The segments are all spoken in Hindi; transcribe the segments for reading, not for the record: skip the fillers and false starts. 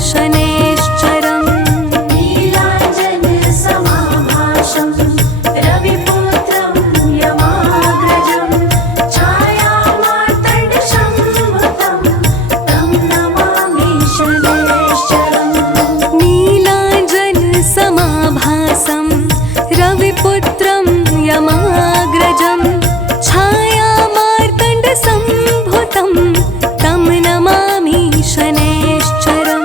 शनैश्चरम् नीलाञ्जनसमाभासं रविपुत्रं यमाग्रजं छायामार्तण्डसंभुतं तं नमामि शनैश्चरम् नीलाञ्जनसमाभासं रविपुत्रं यमाग्रजं छायामार्तण्डसंभुतं तं नमामि शनैश्चरम्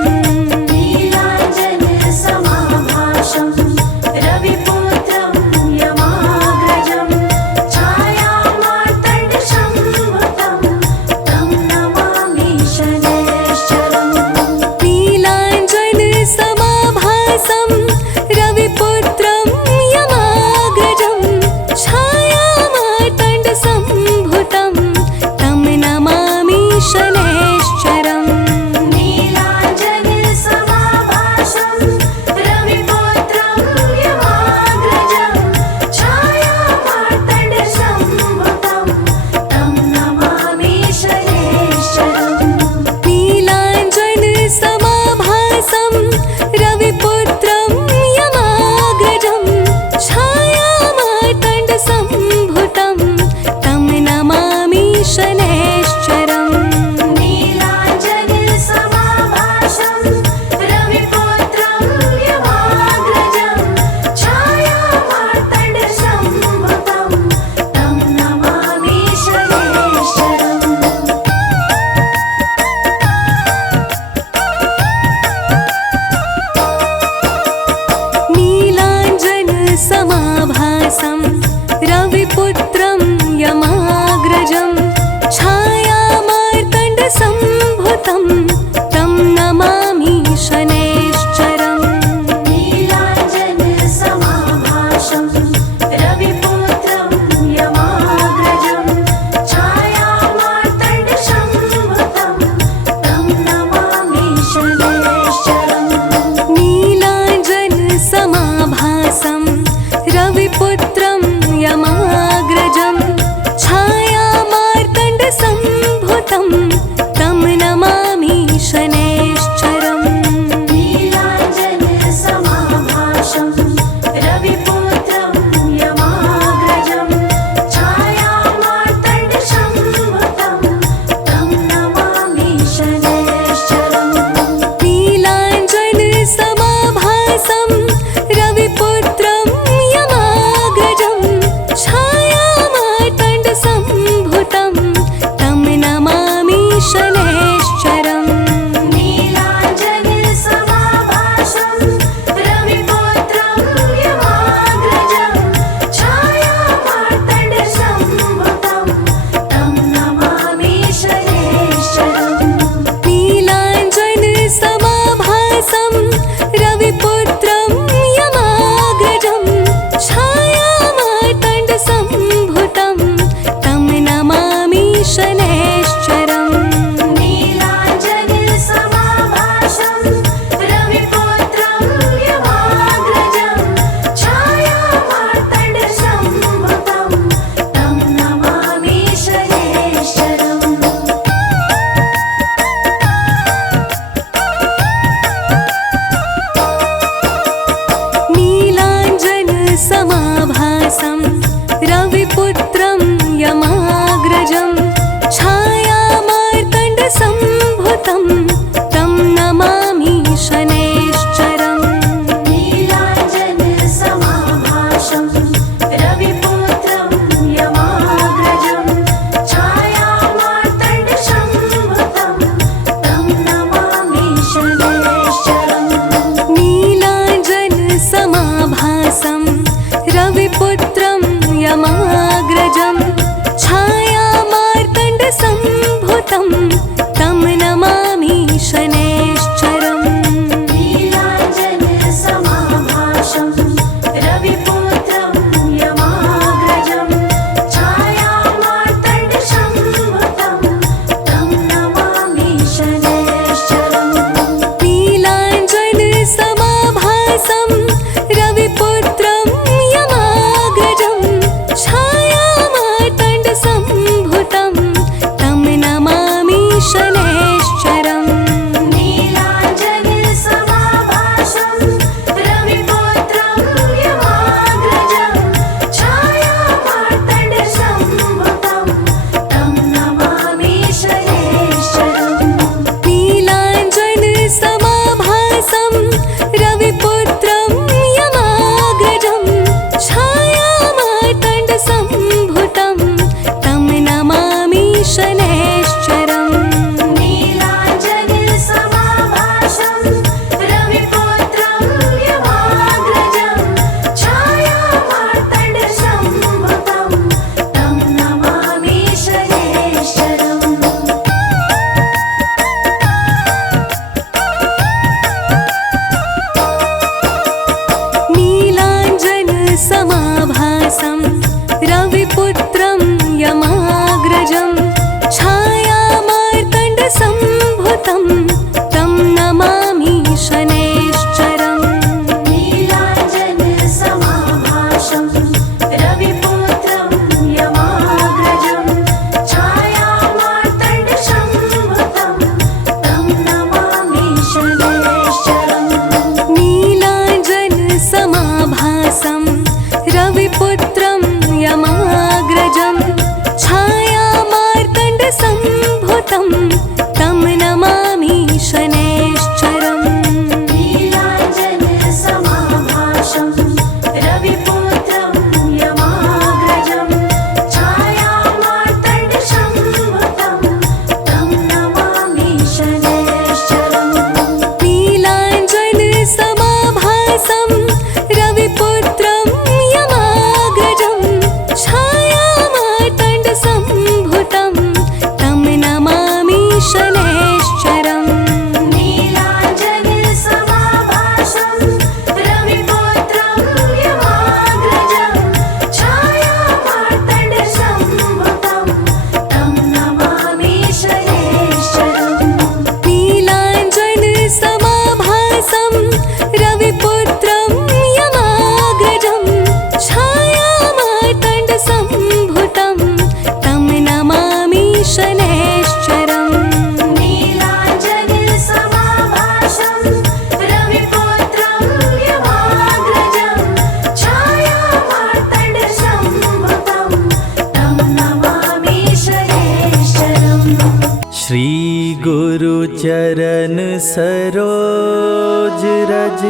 रोज रज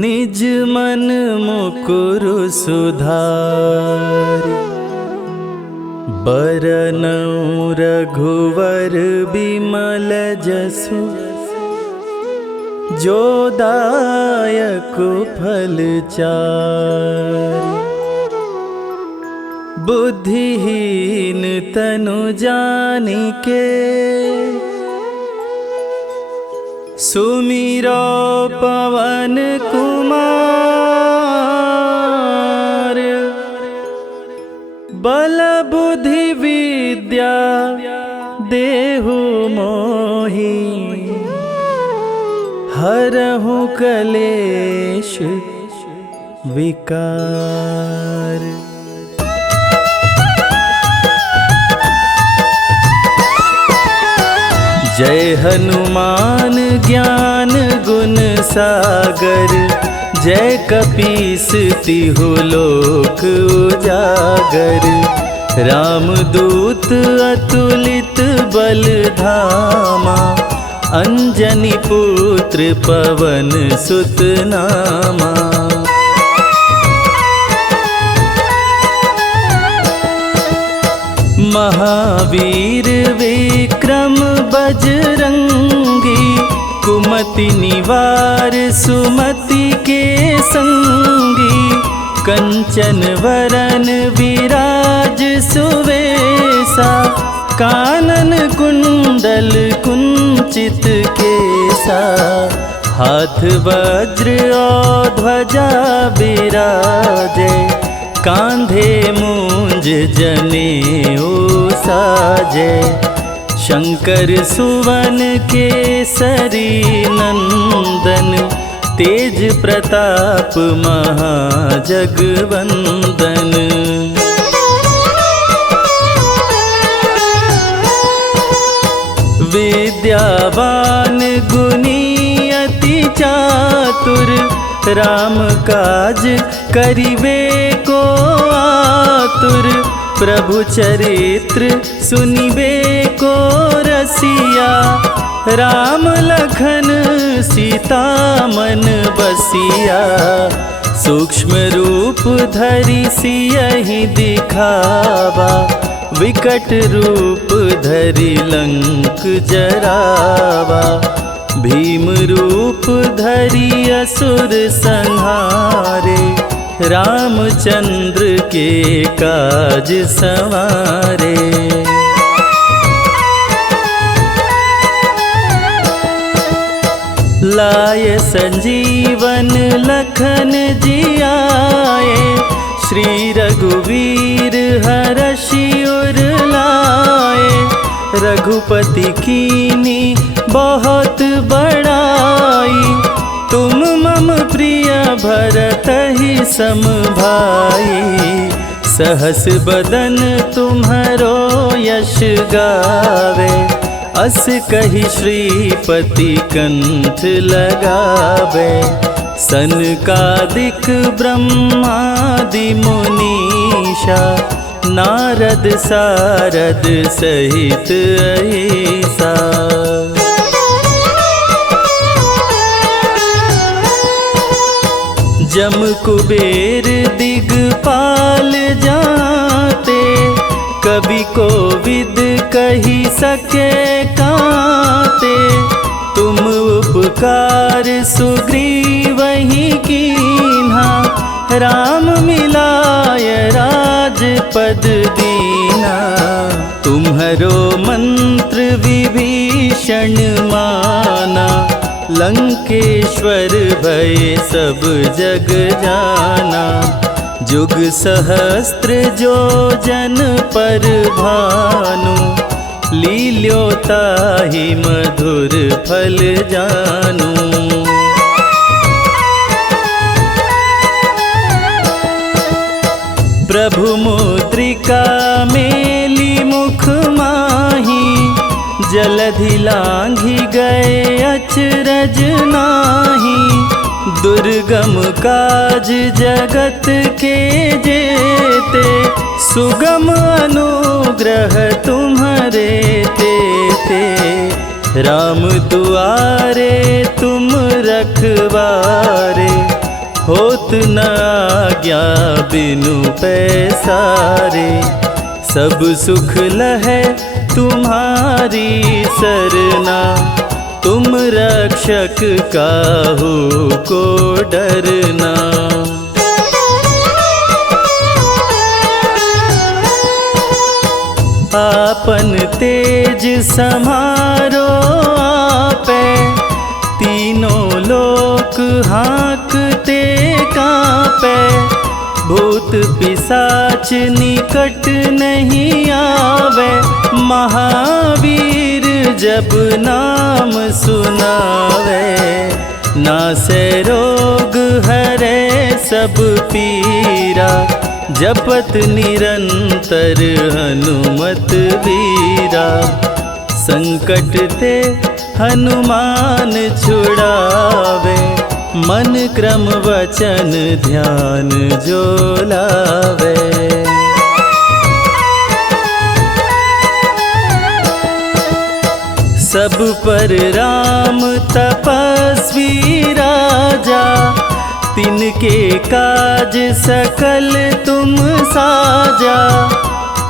निज मन मुकुर सुधारि बरनउँ रघुवर बिमल जसु जो दायक फल चारि बुद्धिहीन तनु जानिके सुमिरो पवन कुमार बल बुद्धि विद्या देहु मोहि हरहु कलेश विकार। जय हनुमान ज्ञान गुण सागर जय कपीस तिहु लोक उजागर रामदूत अतुलित बल धामा अंजनी पुत्र पवन सुत नामा। महावीर विक्रम बजरंगी कुमति निवार सुमति के संगी कंचन वरन विराज सुवेसा कानन कुंडल कुंचित केसा हाथ वज्र और ध्वजा बिराजे कांधे मूंज जनेऊ साजे शंकर सुवन केसरी नंदन तेज प्रताप महाजगवंदन। विद्यावान गुणी अति चातुर राम काज करिबे को आतुर प्रभु चरित्र सुनिबे को रसिया राम लखन सीता मन बसिया सूक्ष्म रूप धरि सियहि दिखावा विकट रूप धरि लंक जरावा भीम रूप धरि असुर संहारे रामचंद्र के काज संवारे। लाय संजीवन लखन जियाए श्री रघुवीर हरषि उर लाए रघुपति कीनी बहुत बड़ाई तुम मम प्रिय भरतहि सम भाई सहस बदन तुम्हरो यश गावे अस कहि श्रीपति कंठ लगावे सनकादिक ब्रह्मादि मुनीषा नारद सारद सहित ऐसा। जम कुबेर दिगपाल जाते कवि कोविद कही सके काते तुम उपकार सुग्रीवहि कीन्हा राम मिलाय राजपद दीना तुम्हरो मंत्र विभीषण माना लंकेश्वर भय सब जग जाना जुग सहस्त्र जो जन पर भानु लील्योताहि मधुर फल जानू। प्रभु मुद्रिका मेली मुख माही जलधि लांघि गए अचरज नाही दुर्गम काज जगत के जेते सुगम अनुग्रह तुम्हारे तेते राम दुआरे तुम रखवारे, होत न आज्ञा बिनु पैसारे। सब सुख लहै तुम्हारी सरना, तुम रक्षक काहू को डरना। आपन तेज समारो आपे, तीनों लोक हाँकते कांपे। भूत पिशाच निकट नहीं आवे, महावीर जब नाम सुनावे। नासे रोग हरे सब पीरा, जपत निरंतर हनुमत वीरा। संकट ते हनुमान छुड़ावे, मन क्रम वचन ध्यान जो लावे। सब पर राम तपस्वी राजा, तिनके काज सकल तुम साजा।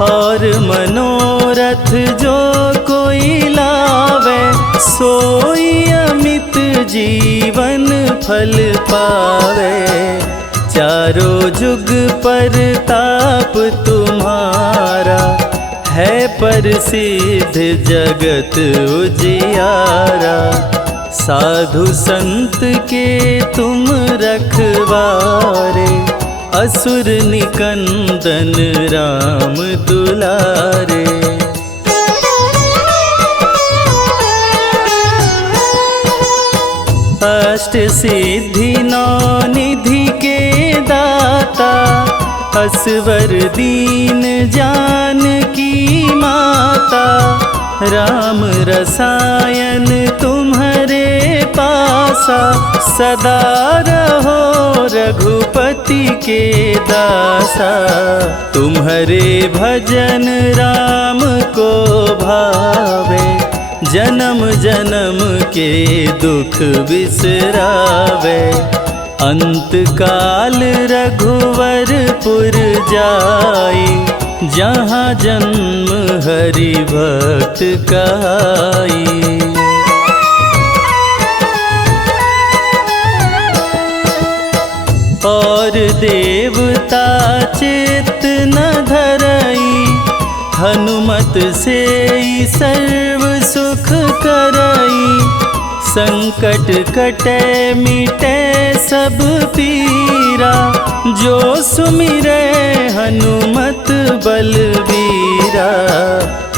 और मनोरथ जो कोई लावे, सोई अमित जीवन फल पावे। चारों जुग पर ताप तुम्हारा, है प्रसिद्ध जगत उजियारा। साधु संत के तुम रखवारे, असुर निकंदन राम दुलारे। अष्ट सिद्धि नौ निधि के दाता, असवर दीन जानकी माता। राम रसायन तुम्हारे पासा, सदा रहो रघुपति के दासा। तुम्हारे भजन राम को भावे, जन्म जन्म के दुख बिसरावे। अंत काल रघुवरपुर जाई, जहाँ जन्म हरि भक्त कहाई। और देवता चित्त न धरई, हनुमत से सर्व सुख करई। संकट कटे मिटे सब पीरा, जो सुमिरे हनुमत बलबीरा।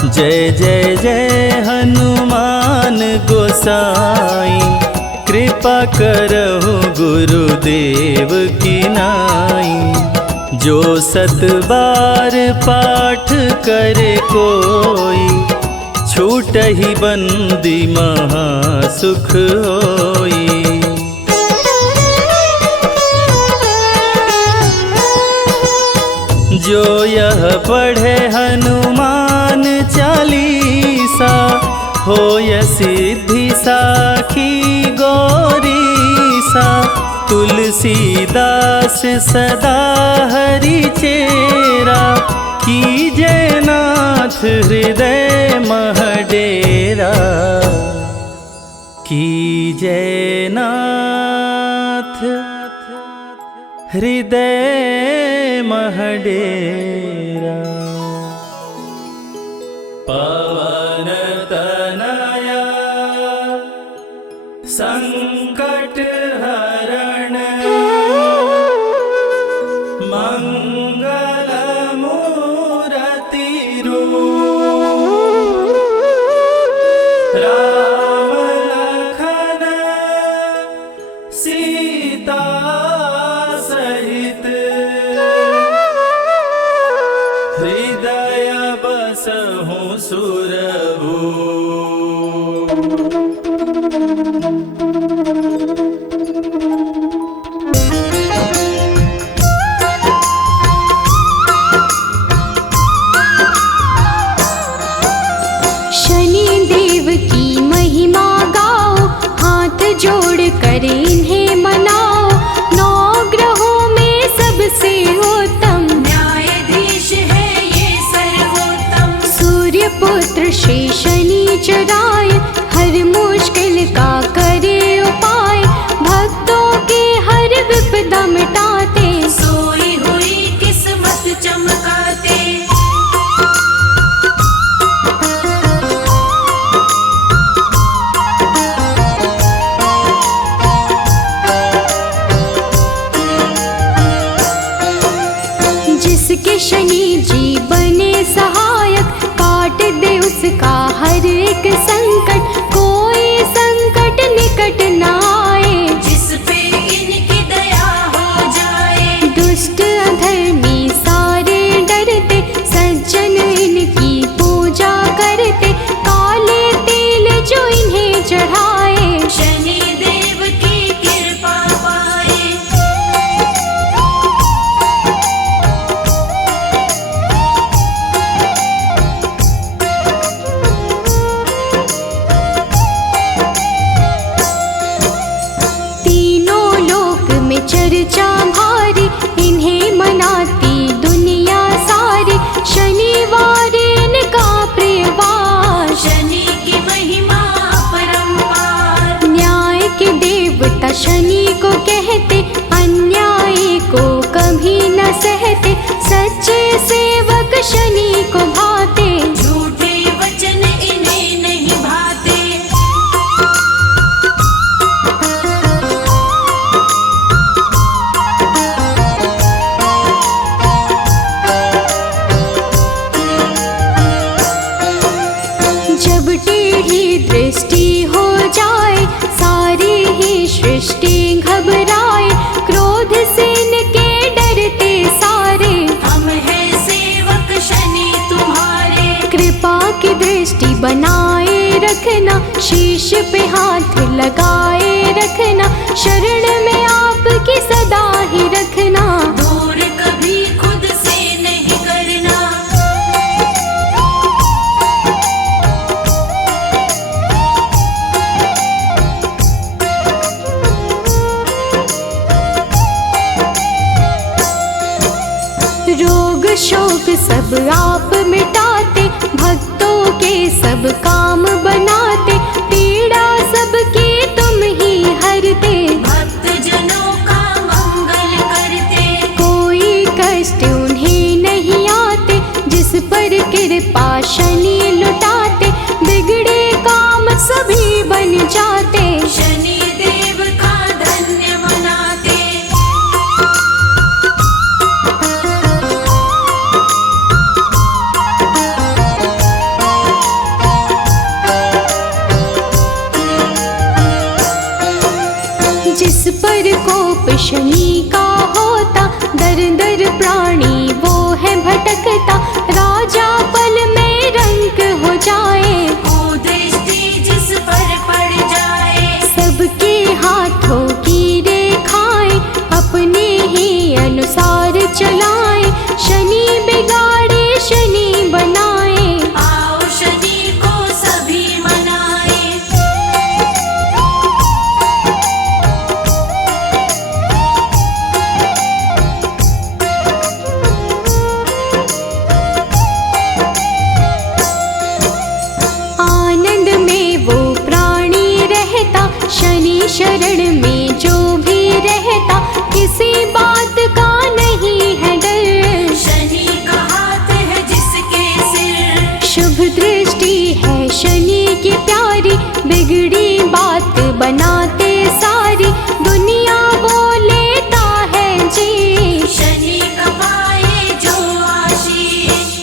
जय जय जय हनुमान गोसाई, कृपा करहु गुरुदेव की नाई। जो सत बार पाठ करे कोई, छूटहि बंदी महा सुख होई। जो यह पढ़े हनुमान चालीसा, होय सिद्धि साखी गौरीसा। तुलसीदास सदा हरि चेरा, कीजय नाथ हृदय मह डेरा। कीजय नाथ हृदय मह डेरा। पवन तनया संकट हरण, मंगल मूरति रूप। राम लखन सीता सहित, हृदय बसहु सुरभूप। कर इन्हें मनाओ, नौ ग्रहों में सबसे उत्तम न्यायाधीश है ये सर्वोत्तम। सूर्य पुत्र श्री शनिचराय, हर मुश्किल का करे उपाय, भक्तों के हर विपदा मिटाते, सोई हुई किस्मत चमकाते। जिसके शनि जी बने सहायक, काट दे उसका हर एक संकट, कोई संकट निकट न आए, जिस पे इनकी दया हो जाए। दुष्ट अधर्मी सारे डरते, सज्जन इनकी पूजा करते, काले तेल जो इन्हें चढ़ाए, शनि देव की कृपा पाए। तीनों लोक में चर्चा भारी, इन्हें मनाती दुनिया सारी, शनिवार इनका प्रियवार, शनि की महिमा अपरंपार। न्याय के देवता शनि को कहते, अन्याय को कभी न सहते, सच्चे सेवक शनि को भाते, झूठे वचन इन्हें नहीं भाते। जब टेढ़ी दृष्टि हो जाए, सारी ही सृष्टि घबराए, क्रोध से इनके डरते सारे, हम हैं सेवक शनि तुम्हारे। कृपा की दृष्टि बनाए रखना, शीश पे हाथ लगाए रखना, शरण में आपकी सदा ही रखना, दूर कभी खुद से नहीं करना। रोग शोक सब आप मिटाते, भक्तों के सब काम बनाते, पीड़ा सबकी तुम ही हरते, भक्त जनों का मंगल करते। कोई कष्ट उन्हें नहीं आते, जिस पर कृपा शनि लुटाते, बिगड़े काम सभी बन जाते, शनि देव का धन्य मनाते। जिस पर कोप शनि का होता, दर दर प्राणी वो है भटकता, राजा पल में रंक हो जाए, कुदृष्टि जिस पर पड़ जाए। सबके हाथों की रेखाएं अपने ही अनुसार चलाए, शनि बिगाड़े शनि बनाए, आओ शनि को सभी मनाए। आनंद में वो प्राणी रहता, शनि शरण में जो भी रहता, किसी बात का नहीं है डर, शनि का हाथ है जिसके सिर। शुभ दृष्टि है शनि की प्यारी, बिगड़ी बात बनाते सारी, दुनिया वो लेता है जी, शनि का पाए जो आशीष।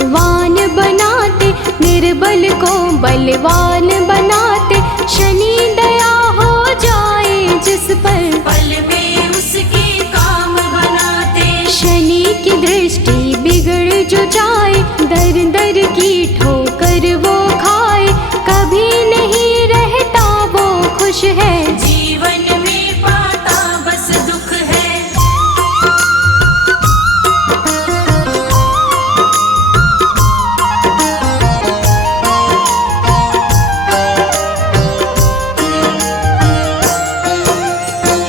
धनवान बनाते, निर्बल को बलवान बनाते। शनि दया हो जाए जिस पर, पल में उसके काम बनाते। शनि की दृष्टि बिगड़ जो जाए, दर दर की ठोकर वो खाए। कभी नहीं रहता वो खुश है, जीवन में पाता बस दुख है।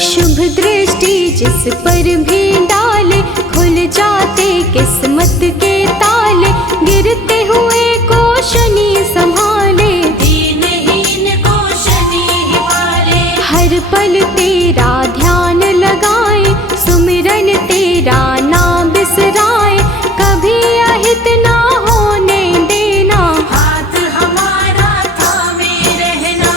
शुभ दृष्टि जिस पर भी डाले, खुल जाते किस्मत के ताले। गिरते हुए को शनि संभाले, दीनहीन को शनि ही पाले। हर पल तेरा ध्यान लगाए, सुमिरन तेरा ना बिसराए। कभी अहित ना होने देना, हाथ हमारा थामे रहना।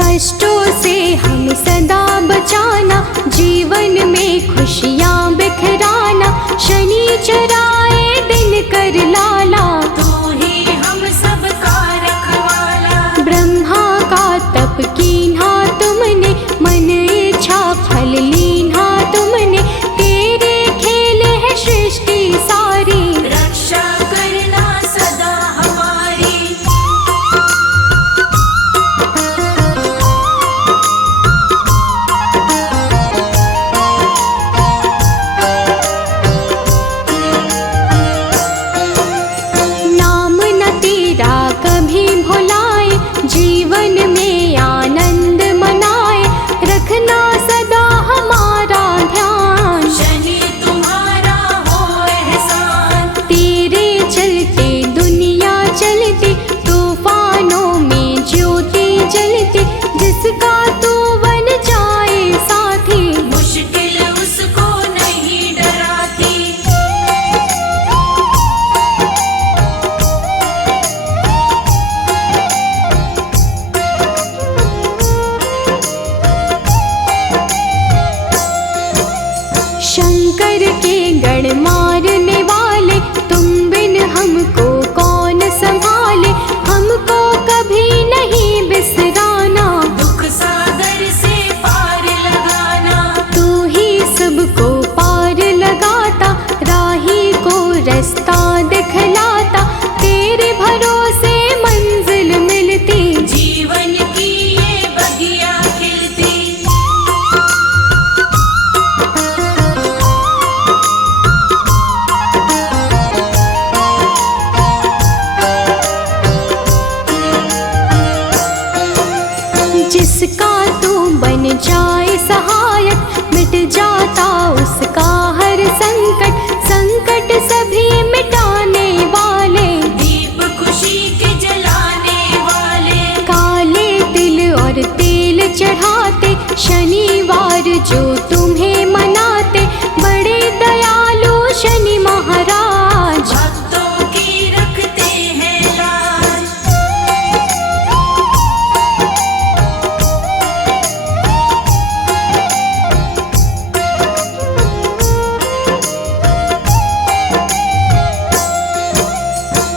कष्टों से हम सदा बचाना, जीवन में खुशियाँ बिखराना। शनि चराए दिन कर लाला, तू ही हम सबका रखवाला। ब्रह्मा का तप कीन्हा तुमने, मन इच्छा फल लीन्हा तुमने। तेरे खेल है सृष्टि सारी, रक्षा करना सदा हमारी। नाम न तेरा कभी भुलाए, जीवन में आनंद मनाए। रखना सदा हमारा ध्यान, शनि तुम्हारा हो एहसान। तेरे चलते दुनिया चलती, तूफानों में ज्योति जलती। जिसका तू बन जाए साथी, मुश्किल उसको नहीं डराती। शंकर के गण मारने वाले, तुम बिन हमको कौन संभाले। हमको कभी नहीं बिसराना, दुख सागर से पार लगाना। तू ही सबको पार लगाता, राही को रास्ता दिखलाता। तेरे भरोसे मंजिल मिलती, जीवन की ये बगिया खिलती। जिसका तू बन जाए सहायक, मिट जाता उसका हर संकट। संकट सभी मिटाने वाले, दीप खुशी के जलाने वाले। काले तिल और तेल चढ़ाते, शनिवार जो तुम्हें मनाते। बड़े दयालु शनि महाराज, भक्तों की रखते हैं लाज।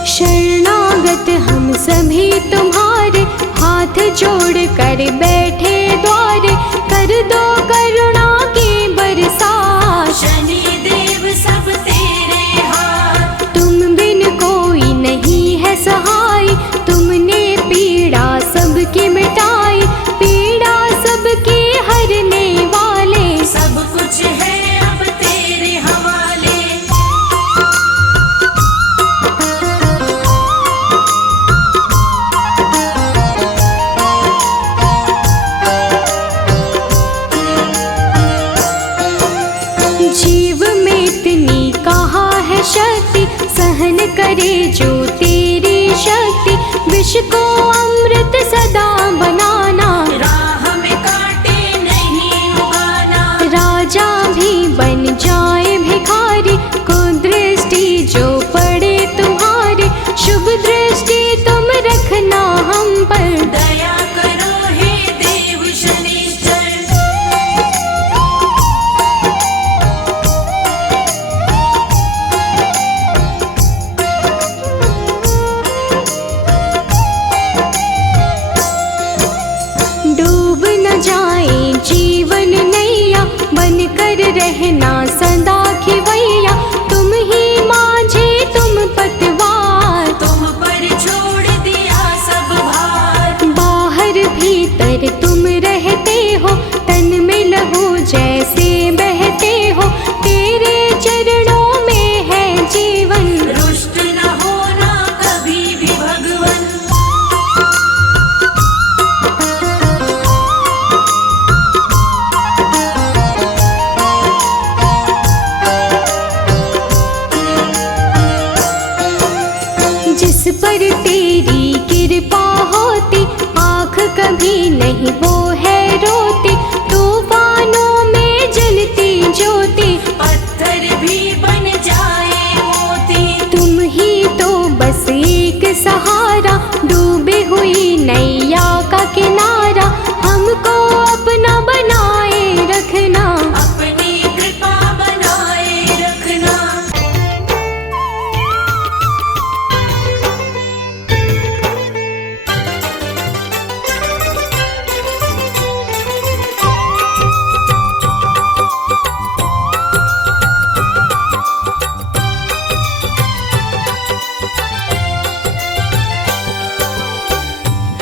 शरणागत हम सभी तुम्हारे, हाथ जोड़ कर बैठे द्वारे। कर दो करुणा की बरसात, शनि देव सब तेरे हाथ। तुम बिन कोई नहीं है सहाय। तुमने पीड़ा सबकी मिटाई, पीड़ा सबकी हरने वाले। सब कुछ है अब तेरे हवाले। जीव में इतनी कहाँ है शक्ति, सहन करे जो तेरी शक्ति। विष को अमृत सदा बनाना, राह में कांटे नहीं उगाना। राजा भी बन जाए भिखारी, को दृष्टि जो पड़े तुम्हारे। शुभ दृष्टि तुम जिस पर तेरी कृपा होती, आँख कभी नहीं वो है रोती। तूफानों में जलती ज्योति, पत्थर भी बन जाए मोती। तुम ही तो बस एक सहारा, डूबी हुई नैया का किनारा। हमको अपना बनाए रखना, अपनी कृपा बनाए रखना।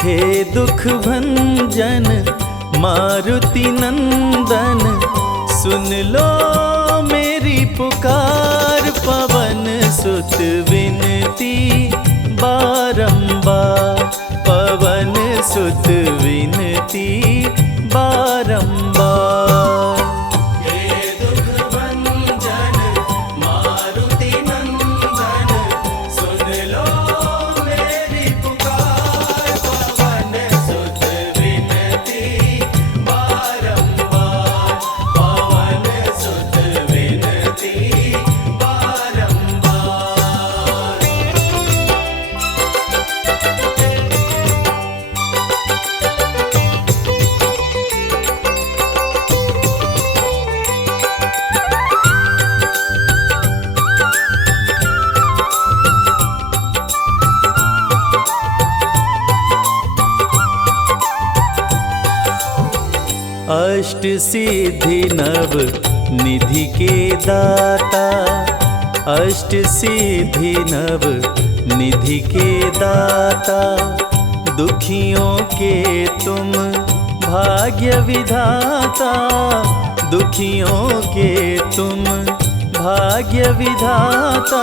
हे दुख भंजन मारुति नंदन, सुन लो मेरी पुकार। पवन सुत विनती बारंबार, पवन सुत विनती बारंबार। हे दुख भंजन मारुति नंदन, सुन लो मेरी पुकार। पवन सुत विनती बारंबार, पवन सुत विनती बारंबार। अष्ट सिद्धि नव निधि के दाता, अष्ट सिद्धि नव निधि के दाता। दुखियों के तुम भाग्य विधाता, दुखियों के तुम भाग्य विधाता।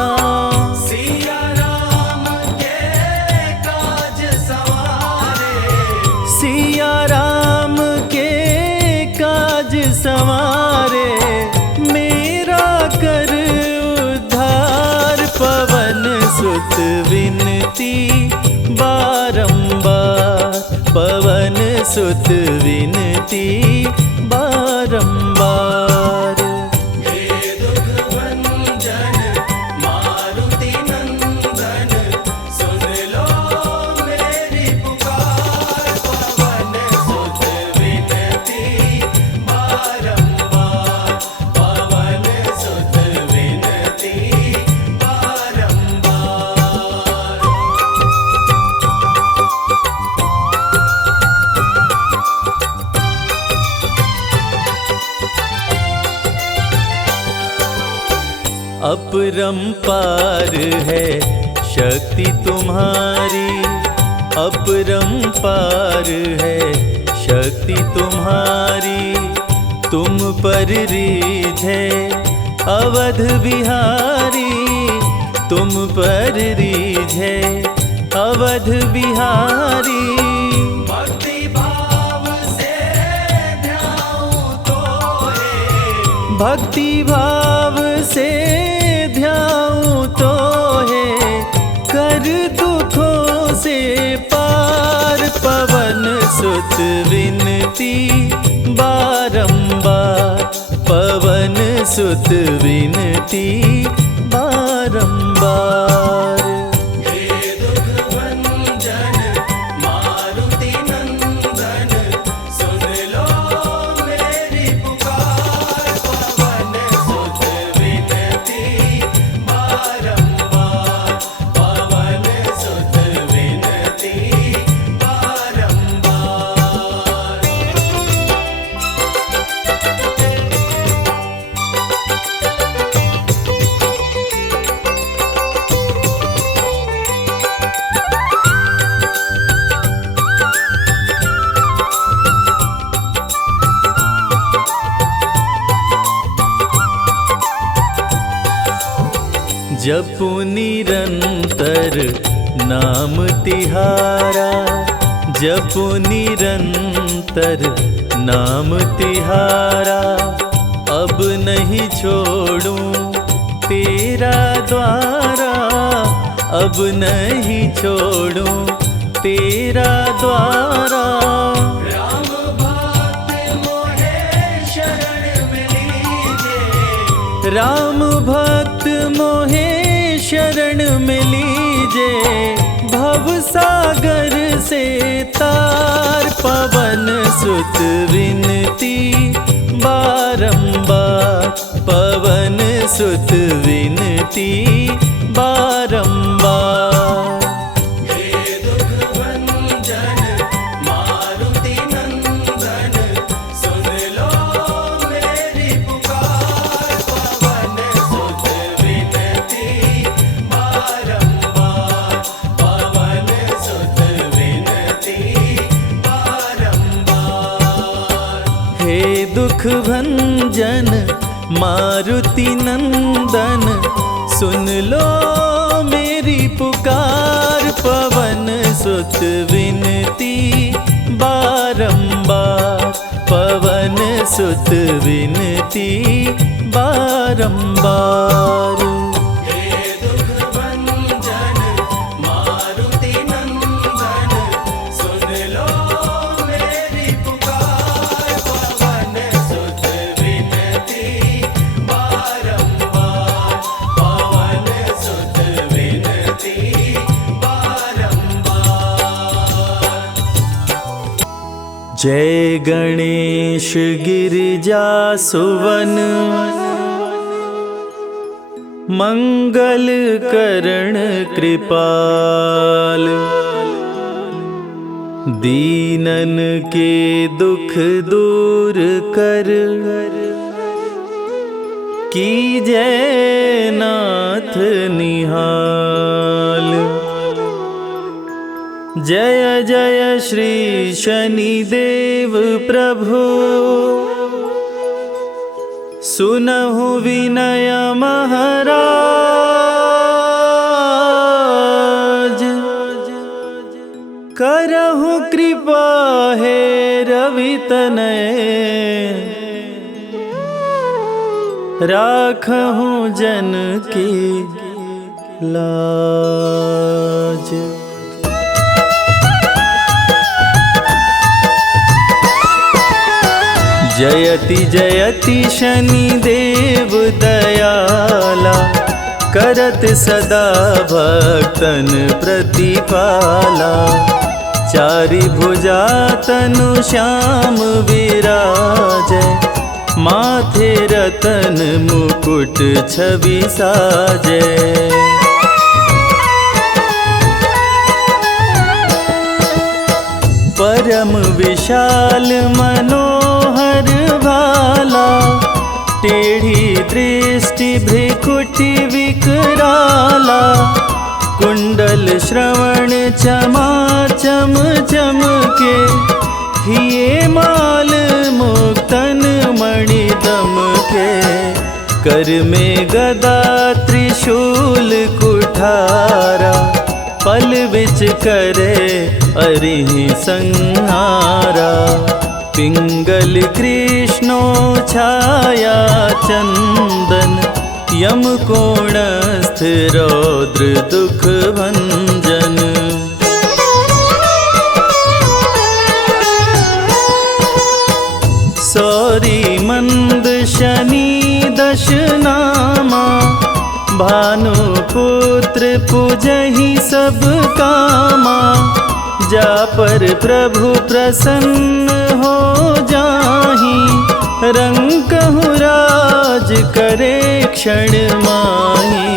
सिया राम के काज सवारे, सिया राम के काज सवारे। मेरा कर उद्धार, पवन सुत विनती बारंबार, पवन सुत विनती बारंबार। हे दुख भंजन मारुति नंदन, सुन लो मेरी पुकार। पवन सुत विनती बारंबार, पवन सुत विनती बारंबार। अपरंपार है शक्ति तुम्हारी, अपरंपार है शक्ति तुम्हारी। तुम पर रीझे अवध बिहारी, तुम पर रीझे अवध बिहारी। भक्ति भाव से ध्याऊं तो है, भक्ति भाव से ध्याऊं तो है। कर दुखों से पार, पवन सुत विनती बारंबार, पवन सुत विनती बारंबार। हे दुख भंजन मारुति नंदन, सुन लो मेरी पुकार। पवन सुत विनती बारंबार, पवन सुत विनती बारंबार। जपु निरंतर नाम तिहारा, जपु निरंतर नाम तिहारा। अब नहीं छोड़ूं तेरा द्वारा, अब नहीं छोड़ूं तेरा द्वारा। राम भक्त मोहे शरण में लीजे, राम भक्त मोहे शरण में लीजे, भव सागर से तार पवन सुत विनती बारंबार, पवन सुत विनती बारंबार। हे दुख भंजन मारुति नंदन, सुन लो मेरी पुकार, पवन सुत विनती बारंबार, पवन सुत विनती बारंबार। हे दुख भंजन मारुति नंदन, सुन लो मेरी पुकार, पवन सुत विनती बारंबार, पवन सुत विनती बारंबार। हे दुख भंजन मारुति नंदन, सुन लो मेरी पुकार, पवन सुत विनती बारंबार, पवन सुत विनती बारंबार। जय गणेश गिरिजा सुवन, मंगल करण कृपाल, दीनन के दुख दूर कर, कीजै नाथ निहाल। जय जय श्री शनिदेव प्रभु, सुनहु विनय महाराज, करहु कृपा हे रवि तनय, राखहु जन की लाज। जयति जयति शनिदेव दयाला, करत सदा भक्तन प्रतिपाला। चारि भुजा तनु श्याम विराजै, माथे रतन मुकुट छवि साजै। परम विशाल मनोहर भाला, टेढ़ी दृष्टि भ्रिकुटि विकराला। कुंडल श्रवण चमाचम चमके, हिये माल मुक्तन मणि दमके। कर में गदा त्रिशूल कुठारा, पल बिच करे अरिहि संहारा। पिंगल कृष्णो छाया चंदन, यम कोणस्थ रौद्र दुख भंजन। सौरी मंद शनि दश नामा, भानुपुत्र पूजहि सब कामा। जा पर प्रभु प्रसन्न हो जाहि, रंकहु राज करे क्षण माहि।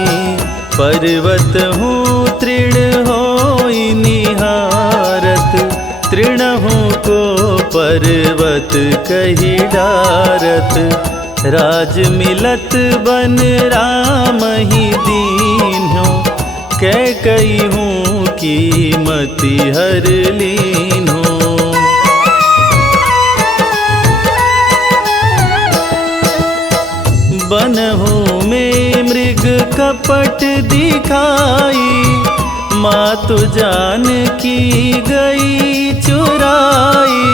पर्वत हूँ तृण होई निहारत, तृणहु को पर्वत कहि डारत। राज मिलत बन राम ही दीन्हो, कैकई हूँ कीमति हर लीन्हो। बनहु में मृग कपट दिखाई, मातु जानकी गई चुराई।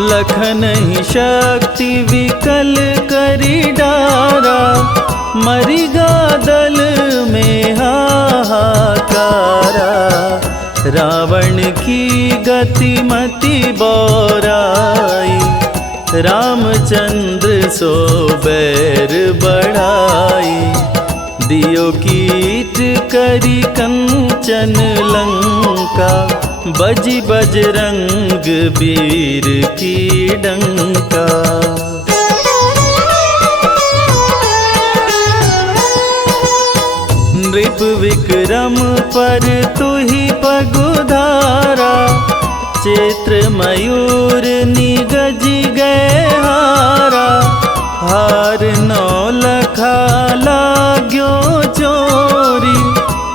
लखन ही शक्ति विकल करी डारा, मरिगा दल में हाहाकार। रावण की गतिमति बौराई, रामचंद्र सो बैर बढ़ाई। दियो कीट करी कंचन लंका, बजी बजरंग वीर की डंका। नृप विक्रम पर तुहि पगुधारा, चैत्र मयूर निगजी गए हारा। हार नौ लखा लाग्यो चोरी,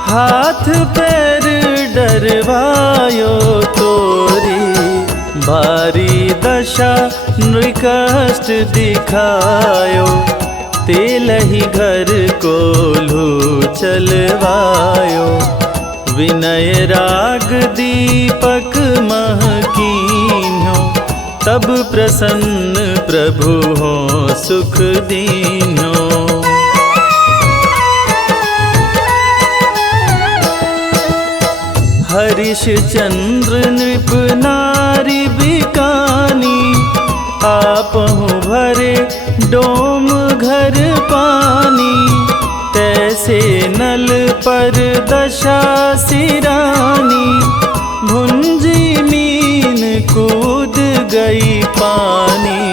हाथ पैर डरवायो तोरी। भारी दशा नृकष्ट दिखायो, तेलहि घर कोल्हू चलवायो। विनय राग दीपक महकीन्यो, तब प्रसन्न प्रभु हो सुख दीन्यो। हरिश्चंद्र नृप नारी बिकानी, आपहु भरे डोम घर पानी। तैसे नल पर दशा सिरानी, भुंजी मीन कूद गई पानी।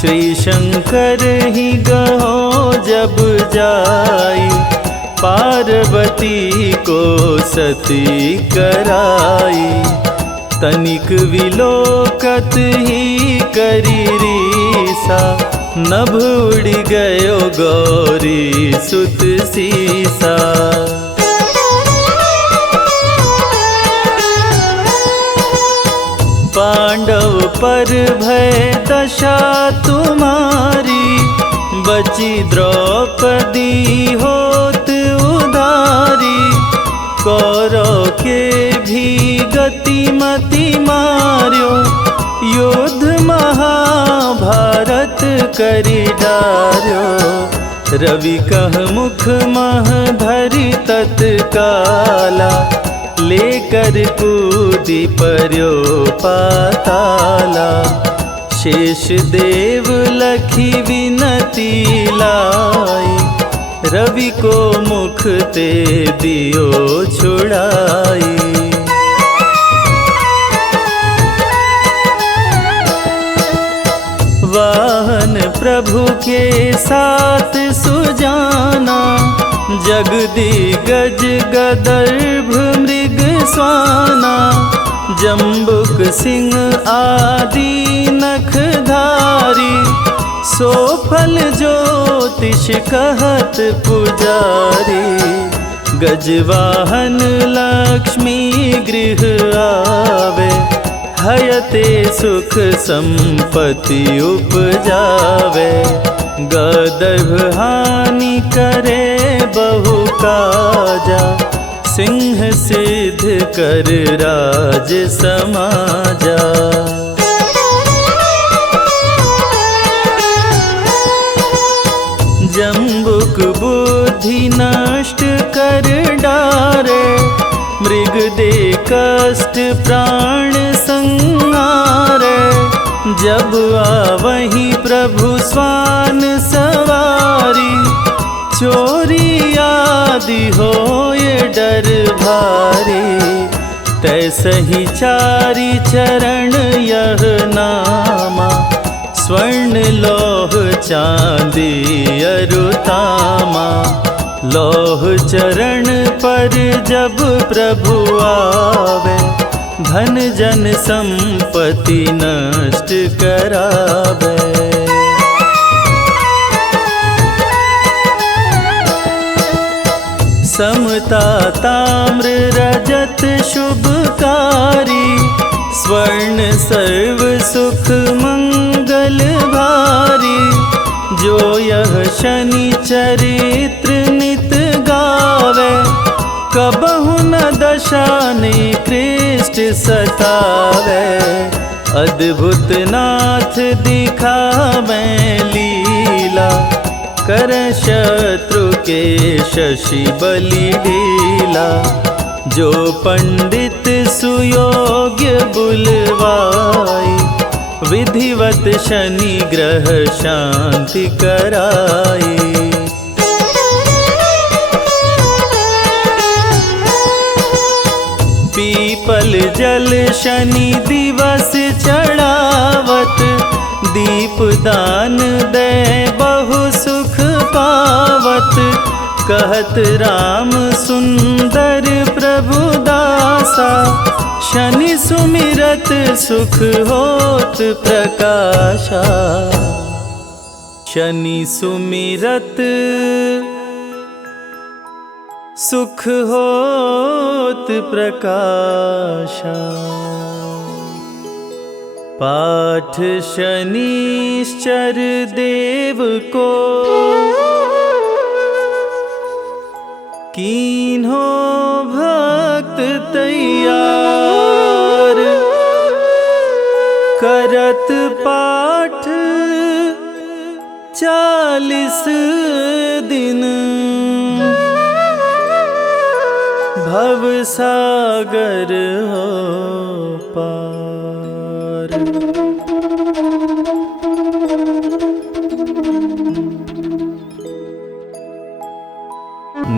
श्री शंकर ही गहो जब जाई, पार्वती को सती कराई। तनिक विलोकत ही करी रीसा, नभ उड़ गयो गौरी सुत सीसा। पांडव पर भय दशा तुम्हारी, बची द्रौपदी होत उधारी। कौरव के भी गतिमति मार्यो, युद्ध महाभारत करी डार्यो। रवि कह मुख मह धरि तत्काला, लेकर कूदी पर्यो पाताला। शेष देव लखी विनती लाई, रवि को मुख ते दियो छुड़ाई। वाहन प्रभु के साथ सुजाना, जगदिगज गदर्भ मृग स्वाना। जम्बुक सिंह आदि नखधारी, सो फल ज्योतिष कहत पुजारी। गजवाहन लक्ष्मी गृह आवे, हयते सुख संपत्ति उपजावे। गदर्भ हानि करे बहु काजा, सिंह सिद्ध कर राज समाजा। जम्बुक बुद्धि नष्ट कर डारे, मृग दे कष्ट प्राण संहारे। जब आवहीं प्रभु स्वान सवारी, चोरी आदि होए डर भारी। तैसहि चारि चरण यह नामा, स्वर्ण लौह चांदी अरुतामा। लौह चरण पर जब प्रभु आवे, धन जन संपत्ति नष्ट करावे। समता ताम्र रजत शुभकारी, स्वर्ण सर्व सुख मंगल भारी। जो यह शनि चरित्र नित गावे, कबहु न दशा निकृष्ट सतावे। अद्भुत नाथ दिखावे लीला, कर शत्रु के शशि बलि ढीला। जो पंडित सुयोग्य बुलवाई, विधिवत शनि ग्रह शांति कराई। पीपल जल शनि दिवस चढ़ावत, दीप दान दे बहु सुख पावत। कहत राम सुंदर प्रभु दासा, शनि सुमिरत सुख होत प्रकाशा। शनि सुमिरत सुख होत प्रकाशा। पाठ शनिश्चर देव को, कीन्हो भक्त तैयार। करत पाठ 40 दिन, भव सागर हो पार।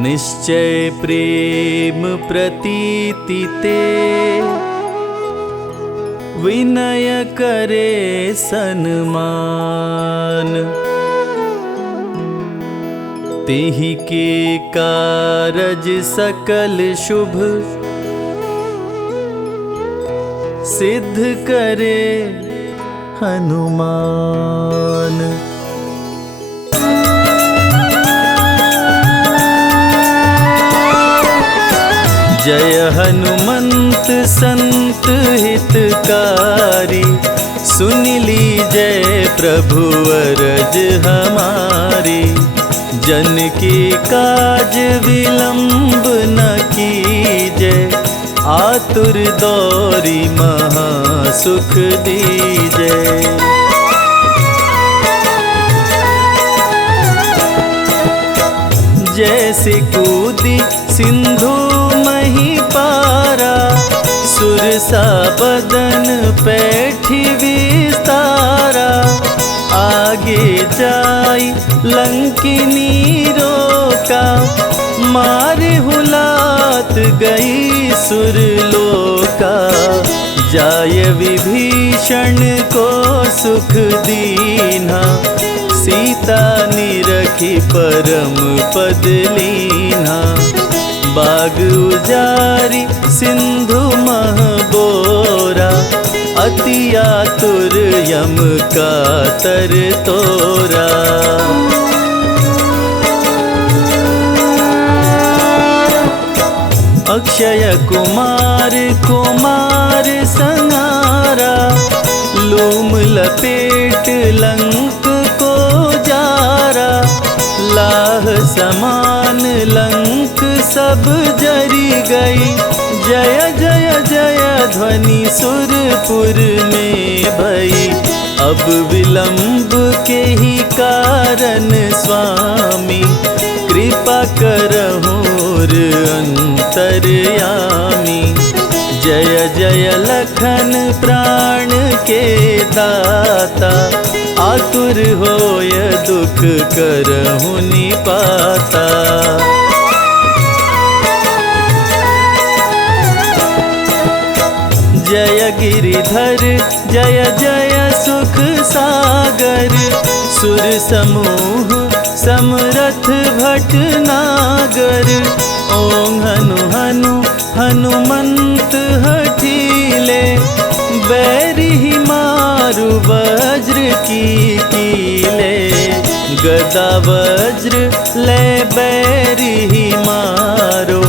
निश्चय प्रेम प्रतीति ते, विनय करे सन्मान। तेहि के कारज सकल शुभ, सिद्ध करे हनुमान। जय हनुमंत संत हितकारी, सुन लीजय प्रभु अरज हमारी। जन की काज विलंब न कीजय, आतुर दौरी महा सुख दीजय। जैसे कूदी सिंधु मही पारा, सुरसा बदन पैठी विस्तारा। आगे जाई लंकिनी रोका, मारे हुलात गई सुरलोका। जाय विभीषण को सुख दीना, सीता निरखी परम पद लीना। बाग उजारी सिंधु मह बोरा, अति आतुर यम का तर तोरा। अक्षय कुमार कुमार संहारा, लूम लपेट लंक को जारा। लाह समान लंक सब जरी गई, जय जय जय ध्वनि सुरपुर में भई। अब विलंब के ही कारण स्वामी, कृपा करहुर अंतर्यामी। जय जय लखन प्राण के दाता, आतुर होय दुख करहु निपाता। जय गिरिधर जय जय सुख सागर, सुर समूह समरथ भटनागर। ओं हनु हनु हनुमंत हठीले, बैरी मारु वज्र की कीले। गदा वज्र ले बैरी मारो,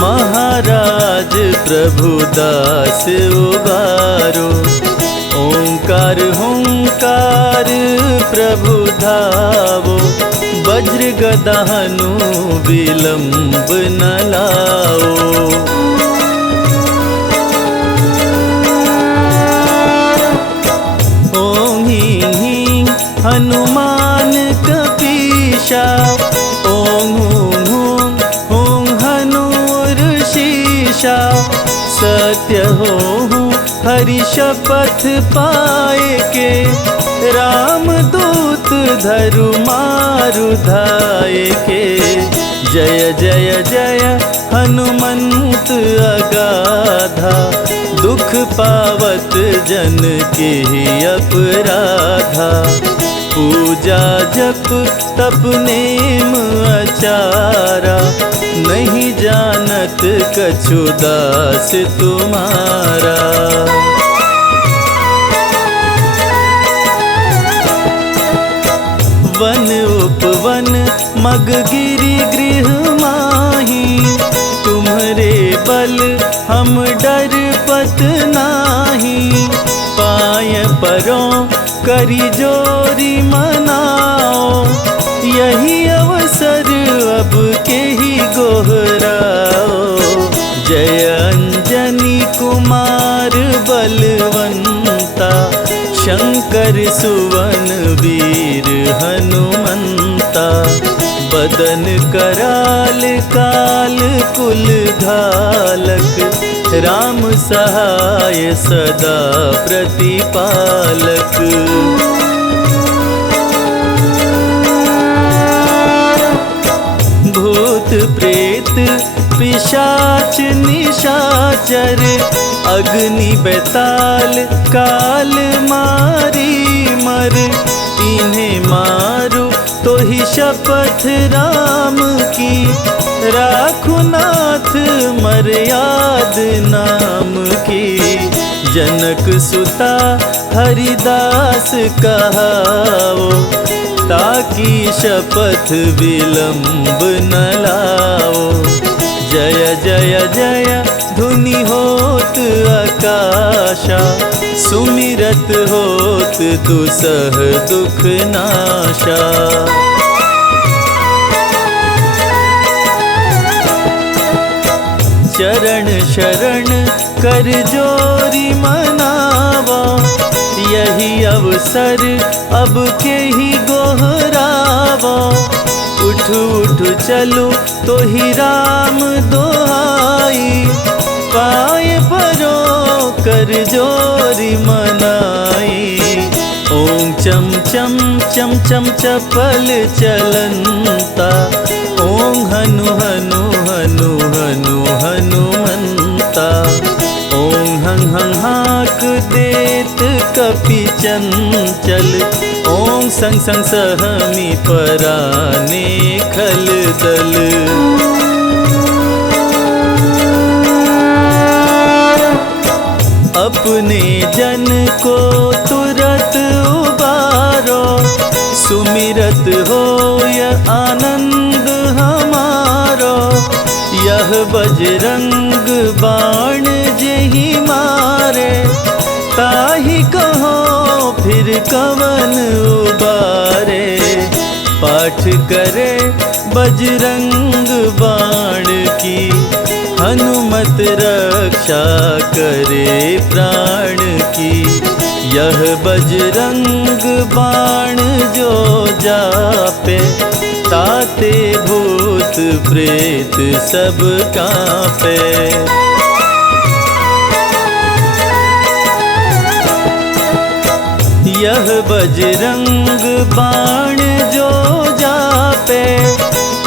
महाराज प्रभु दास उबारो। ओंकार हुंकार प्रभु धावो, वज्र गदा हनु विलंब न लाओ। ओं हीं हीं हनुमान कपीशा, ओं हूं हूं हूं हनुर शीशा। ईशा सत्य होहूँ हरि शपथ पाए के राम दूत धरु मारु धाये के जय जय जय हनुमंत अगाधा दुख पावत जन के अपराधा पूजा जप तप नेम आचारा नहीं जानत कछु दास तुम्हारा। वन उपवन मग गिरि गृह माही तुम्हरे बल हम डर पत नाही पाय परों करी जोरी मनाओ यही अवसर अब के ही गोहराओ जय अंजनी कुमार बलवंता शंकर सुवन वीर हनुमंता बदन कराल काल कुल घालक राम सहाय सदा प्रतिपालक। भूत प्रेत पिशाच निशाचर अग्नि बेताल काल मारी मर इन्हें मारो तो ही शपथ राम की राखु नाथ मर्याद नाम की जनक सुता हरिदास कहाओ ताकि शपथ विलंब न लाओ जय जय जय धुनि होत आकाशा सुमिरत होत दुसह दुख नाशा। चरण शरण कर जोरी मनावा यही अवसर अब के ही गोहरावा उठ उठ चलो तो ही राम दोहाई पाए परो कर जोरी मनाई ओम चम चम चम चम चपल चलंता ओम हनु हनु हनु हनु हनुमंता ओम हं हं हाक देत कपि चंचल ओम संग संग सहमी पराने खल दल। अपने जन को तुरत उबारो सुमिरत होय आनंद हमारो यह बजरंग बाण जेहि मारे ताहि कहो फिर कवन उबारे पाठ करे बजरंग बाण की हनुमत रक्षा करे प्राण की यह बजरंग बाण जो जापे ताते भूत प्रेत सब कांपे। यह बजरंग बाण जो जापे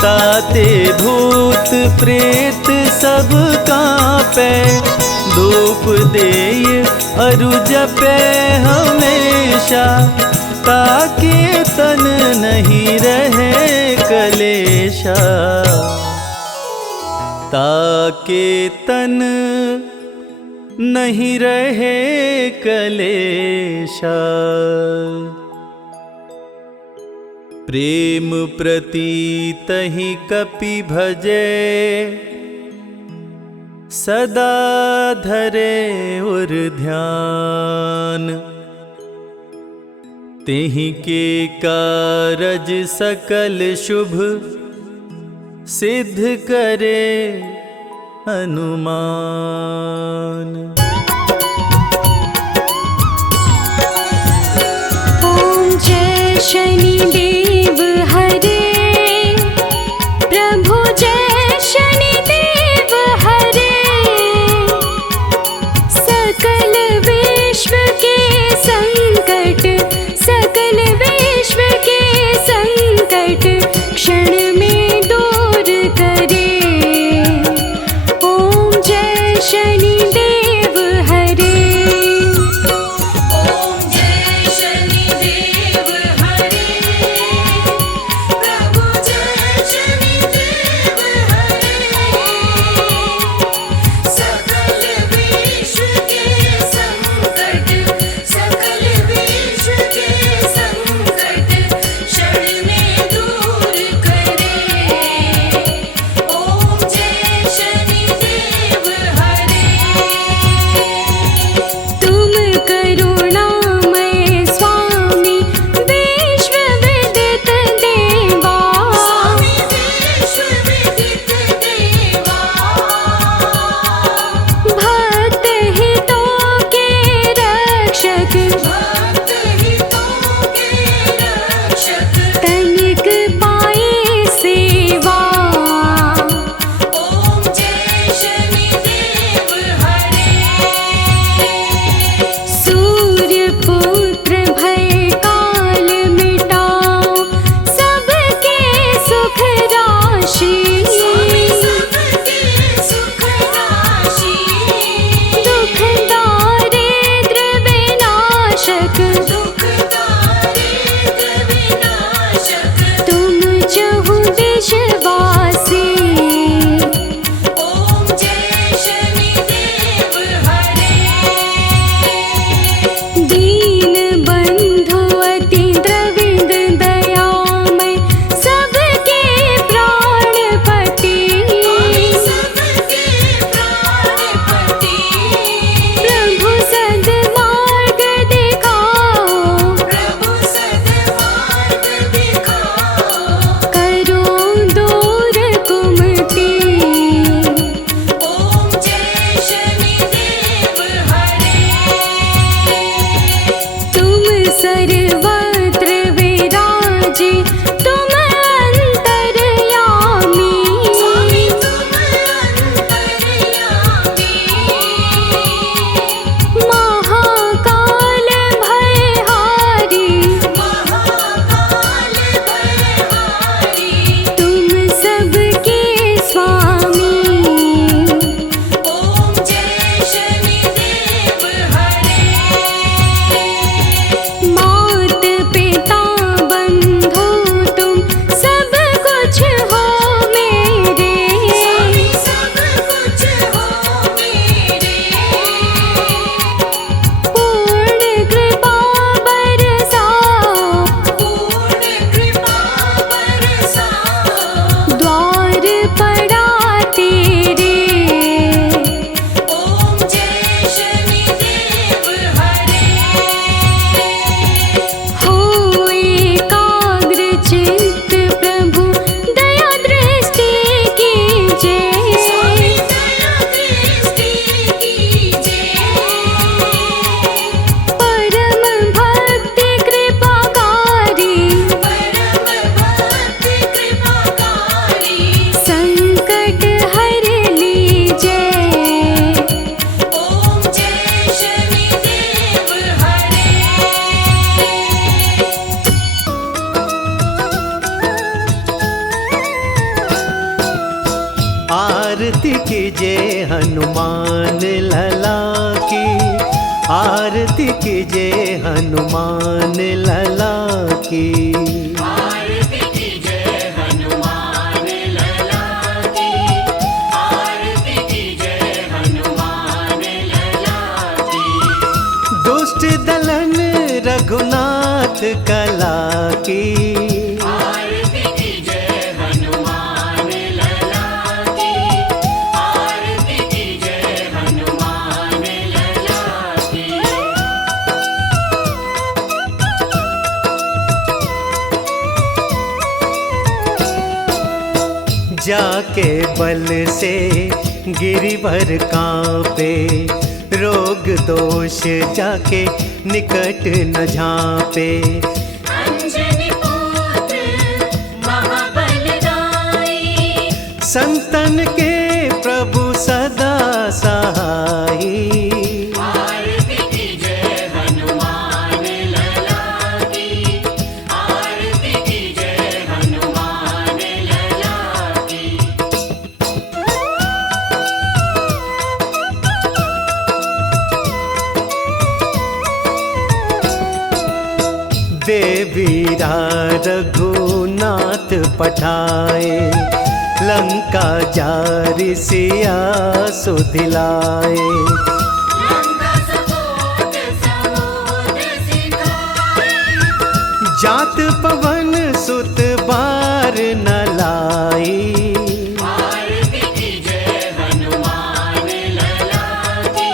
ताते भूत प्रेत सब कांपे धूप देय अरु जपे हमेशा ताके तन नहीं रहे कलेशा ताके तन नहीं रहे कलेशा। प्रेम प्रतीत ही कपि भजे सदा धरे उर ध्यान तेहि के कारज सकल शुभ सिद्ध करे हनुमान। ओम जय शनि देव हरे प्रभु जय शनि देव हरे कीजिए हनुमान लला की, आरती कीजिए हनुमान लला की। आरती कीजिए हनुमान लला की, आरती कीजिए हनुमान लला की। दुष्ट दलन रघुनाथ कला की, आरती कीजिए हनुमान लला की, आरती कीजिए हनुमान लला की। जाके बल से गिरिवर कांपे, रोग दोष जाके निकट न झांपे। अंजनी पुत्र महाबलदाई, संतन के प्रभु सदा सहाई। आरती कीजिए हनुमान लला की, आरती कीजिए हनुमान लला की। देवीरा रघुनाथ पठाए, लंका जारि सिया सुधिलाए। लंका सपोत समुद्र सिखाए, जात पवन सुत बार न लाई। आरती कीजिए हनुमान लला की,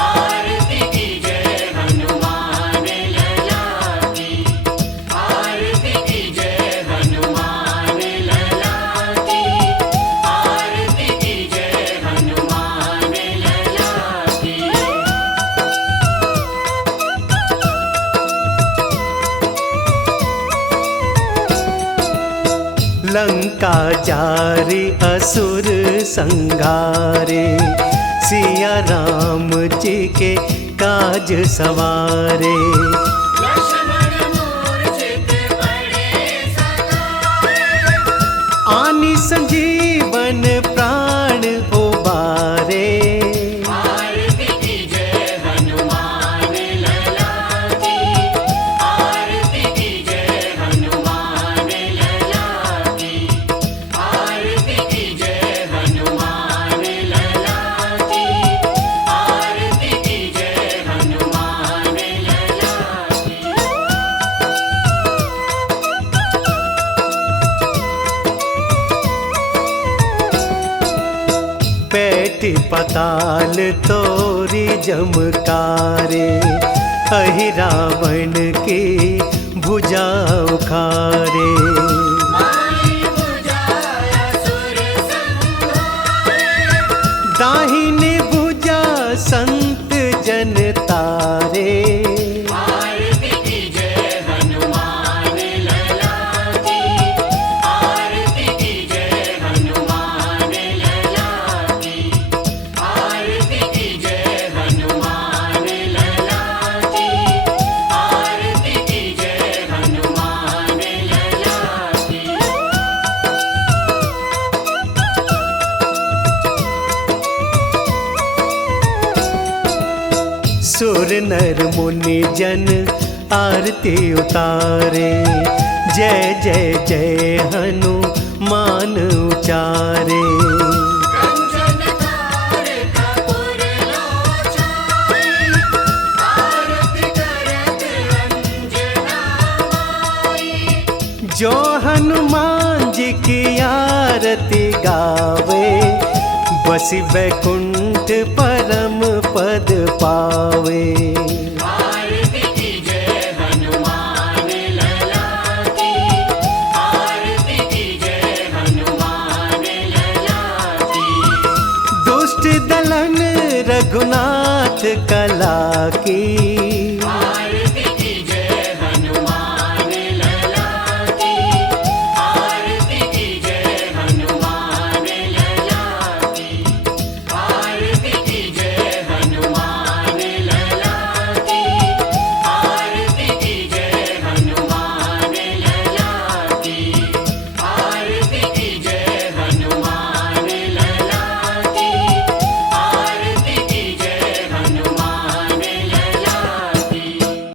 आरती कीजिए हनुमान लला की, आरती कीजिए हनुमान लला की, आरती कीजिए हनुमान लला की। लंका जारी असुर संगारे, सिया राम जी के काज सवारे। लक्ष्मण मूर्छित पड़े सकाए, आनी संजीवन प्राण उबारे। आरती कीजिए हनुमान लला की, आरती कीजिए हनुमान लला की, आरती कीजिए हनुमान लला की, आरती कीजिए हनुमान लला की। पैठ पताल तोरी जमकारे, अहि रावण की भुजा उखारे। माई बुझाया सुर संहारे, दाहिनी भुजा संत जन तारे। आरती कीजिए हनुमान लला की, आरती कीजिए हनुमान लला की, आरती कीजिए हनुमान लला की, आरती कीजिए हनुमान लला की। सुर नर मुनि जन आरती उतारे, जय जय जय हनुमान उचारे। कंचन थार कपूर लोचन, आरती करत अंजना माई। जो हनुमान जी की आरती गावे, बसी वैकुंठ परम पद पावे। आरती कीजिए हनुमान लला की, आरती कीजिए हनुमान लला की। दुष्ट दलन रघुनाथ कला की,